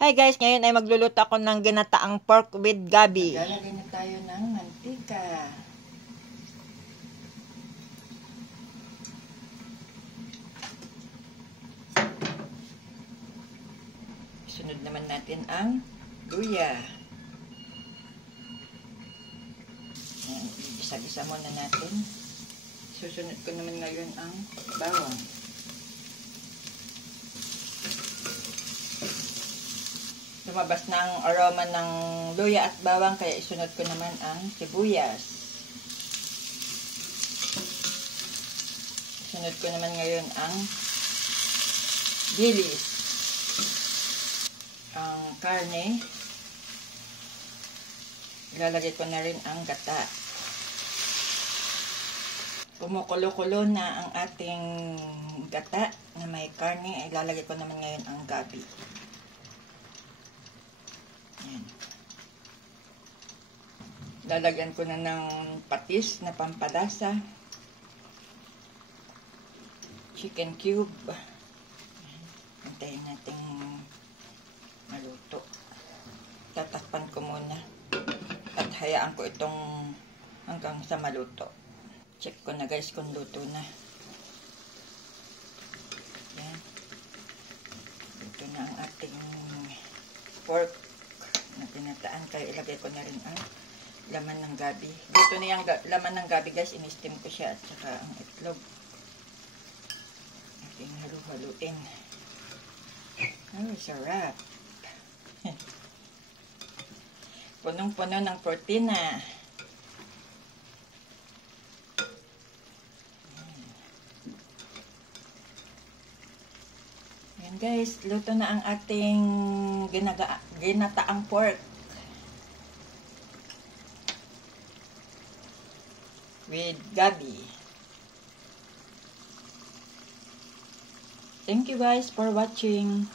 Hi guys, ngayon ay magluluto ako ng ginataang pork with gabi. Maglalagay na tayo ng mantika. Sunod naman natin ang luya. Ayan, isa-isa muna natin. Susunod ko naman ngayon ang bawang. Lumabas na ang aroma ng luya at bawang, kaya isunod ko naman ang sibuyas. Isunod ko naman ngayon ang dilis. Ang karne. Ilalagay ko na rin ang gata. Kumukulo-kulo na ang ating gata na may karne. Ilalagay ko naman ngayon ang gabi. Ayan. Lalagyan ko na ng patis na pampalasa. Chicken cube. Antayin natin maluto. Tatakpan ko muna. At hayaan ko itong hanggang sa maluto. Check ko na guys kung luto na. Ayan. Luto na ang ating pork na tinataan, kaya ilagay ko na rin ang laman ng gabi. Dito na yung laman ng gabi guys, in-steam ko siya at saka ang itlog. Ating halu-haluin. Oh, sarap. Punong-puno ng protina. Ayan guys, luto na ang ating ginataang pork with gabi. Thank you guys for watching.